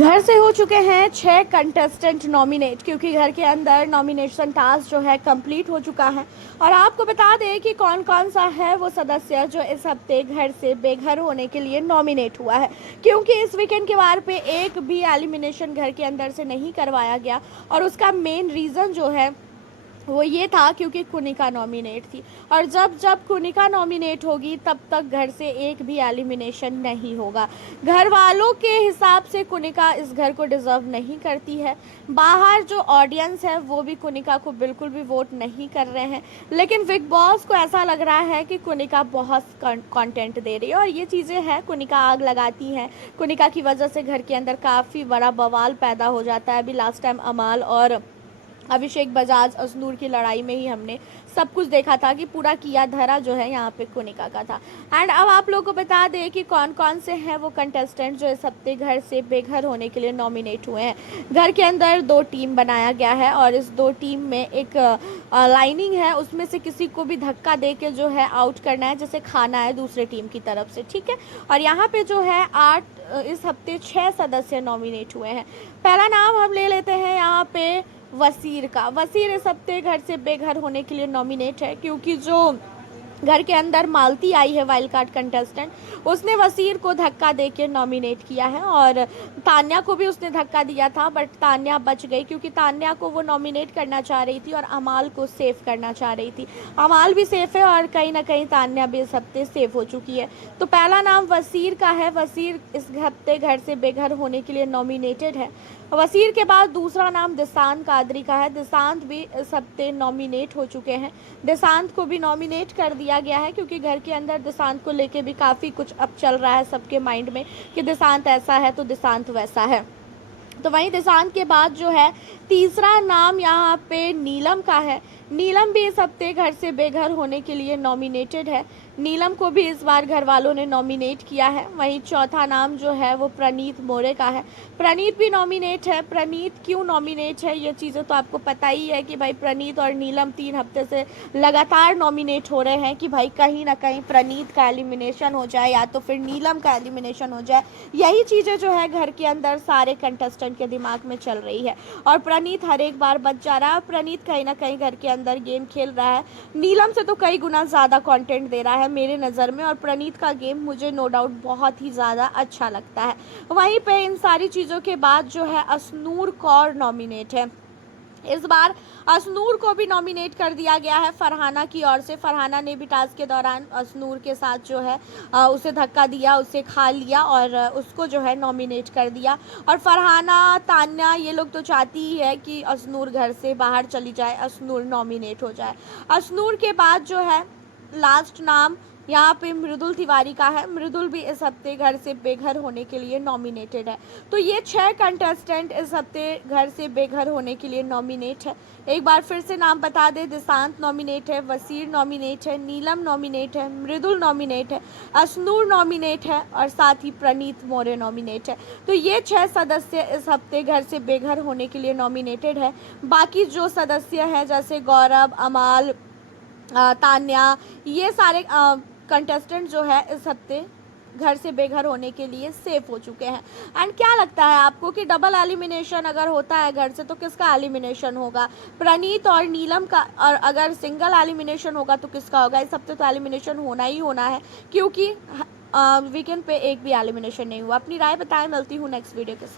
घर से हो चुके हैं 6 कंटेस्टेंट नॉमिनेट, क्योंकि घर के अंदर नॉमिनेशन टास्क जो है कंप्लीट हो चुका है। और आपको बता दें कि कौन कौन सा है वो सदस्य जो इस हफ्ते घर से बेघर होने के लिए नॉमिनेट हुआ है, क्योंकि इस वीकेंड के वार पे एक भी एलिमिनेशन घर के अंदर से नहीं करवाया गया। और उसका मेन रीज़न जो है वो ये था क्योंकि कुनिका नॉमिनेट थी, और जब जब कुनिका नॉमिनेट होगी तब तक घर से एक भी एलिमिनेशन नहीं होगा। घर वालों के हिसाब से कुनिका इस घर को डिज़र्व नहीं करती है। बाहर जो ऑडियंस है वो भी कुनिका को बिल्कुल भी वोट नहीं कर रहे हैं, लेकिन बिग बॉस को ऐसा लग रहा है कि कुनिका बहुत कंटेंट दे रही है। और ये चीज़ें हैं, कुनिका आग लगाती हैं, कुनिका की वजह से घर के अंदर काफ़ी बड़ा बवाल पैदा हो जाता है। अभी लास्ट टाइम अमाल और अभिषेक बजाज अजनूर की लड़ाई में ही हमने सब कुछ देखा था कि पूरा किया धरा जो है यहाँ पे कुनिका का था। एंड अब आप लोगों को बता दें कि कौन कौन से हैं वो कंटेस्टेंट जो इस हफ्ते घर से बेघर होने के लिए नॉमिनेट हुए हैं। घर के अंदर 2 टीम बनाया गया है, और इस 2 टीम में एक लाइनिंग है, उसमें से किसी को भी धक्का दे के जो है आउट करना है, जैसे खाना है दूसरे टीम की तरफ से, ठीक है। और यहाँ पे जो है 8 इस हफ्ते 6 सदस्य नॉमिनेट हुए हैं। पहला नाम हम ले लेते हैं यहाँ पे वसीर का। वसीर इस हफ्ते घर से बेघर होने के लिए नॉमिनेट है, क्योंकि जो घर के अंदर मालती आई है वाइल्ड कार्ड कंटेस्टेंट, उसने वसीर को धक्का देके नॉमिनेट किया है। और तान्या को भी उसने धक्का दिया था, बट तान्या बच गई, क्योंकि तान्या को वो नॉमिनेट करना चाह रही थी और अमाल को सेफ करना चाह रही थी। अमाल भी सेफ है और कहीं ना कहीं तान्या भी इस हफ्ते सेफ हो चुकी है। तो पहला नाम वसीर का है। वसीर इस हफ्ते घर से बेघर होने के लिए नॉमिनेटेड है। वसीर के बाद दूसरा नाम दिशांत कादरी का है। दिशांत भी इस हफ्ते नॉमिनेट हो चुके हैं। दिशांत को भी नॉमिनेट कर दिया गया है, क्योंकि घर के अंदर दिशांत को लेके भी काफ़ी कुछ अब चल रहा है सबके माइंड में कि दिशांत ऐसा है तो दिशांत वैसा है। तो वहीं दिशांत के बाद जो है तीसरा नाम यहाँ पे नीलम का है। नीलम भी इस हफ्ते घर से बेघर होने के लिए नॉमिनेटेड है। नीलम को भी इस बार घर वालों ने नॉमिनेट किया है। वहीं चौथा नाम जो है वो प्रणीत मोरे का है। प्रणीत भी नॉमिनेट है। प्रणीत क्यों नॉमिनेट है ये चीज़ें तो आपको पता ही है कि भाई प्रणीत और नीलम 3 हफ्ते से लगातार नॉमिनेट हो रहे हैं कि भाई कहीं ना कहीं प्रणीत का एलिमिनेशन हो जाए या तो फिर नीलम का एलिमिनेशन हो जाए। यही चीज़ें जो है घर के अंदर सारे कंटेस्टेंट के दिमाग में चल रही है, और प्रणीत हर एक बार बच जा रहा है। प्रणीत कहीं ना कहीं घर के अंदर गेम खेल रहा है, नीलम से तो कई गुना ज़्यादा कंटेंट दे रहा है मेरे नज़र में, और प्रणीत का गेम मुझे नो डाउट बहुत ही ज़्यादा अच्छा लगता है। वहीं पे इन सारी चीज़ों के बाद जो है अशनूर कौर नॉमिनेट है। इस बार अशनूर को भी नॉमिनेट कर दिया गया है फरहाना की ओर से। फरहाना ने भी टास्क के दौरान अशनूर के साथ जो है उसे धक्का दिया, उसे खा लिया और उसको जो है नॉमिनेट कर दिया। और फरहाना, तान्या ये लोग तो चाहती ही है कि अशनूर घर से बाहर चली जाए, अशनूर नॉमिनेट हो जाए। अशनूर के बाद जो है लास्ट नाम यहाँ पे मृदुल तिवारी का है। मृदुल भी इस हफ्ते घर से बेघर होने के लिए नॉमिनेटेड है। तो ये 6 कंटेस्टेंट इस हफ्ते घर से बेघर होने के लिए नॉमिनेट है। एक बार फिर से नाम बता दें, दिशांत नॉमिनेट है, वसीर नॉमिनेट है, नीलम नॉमिनेट है, मृदुल नॉमिनेट है, अशनूर नॉमिनेट है और साथ ही प्रणीत मोरे नॉमिनेट है। तो ये 6 सदस्य इस हफ्ते घर से बेघर होने के लिए नॉमिनेटेड है। बाकी जो सदस्य हैं जैसे गौरव, अमाल, तान्या, ये सारे कंटेस्टेंट जो है इस हफ्ते घर से बेघर होने के लिए सेफ हो चुके हैं। एंड क्या लगता है आपको कि डबल एलिमिनेशन अगर होता है घर से तो किसका एलिमिनेशन होगा? प्रणीत और नीलम का? और अगर सिंगल एलिमिनेशन होगा तो किसका होगा? इस हफ्ते तो एलिमिनेशन होना ही होना है, क्योंकि वीकेंड पे एक भी एलिमिनेशन नहीं हुआ। अपनी राय बताएं, मिलती हूँ नेक्स्ट वीडियो के साथ।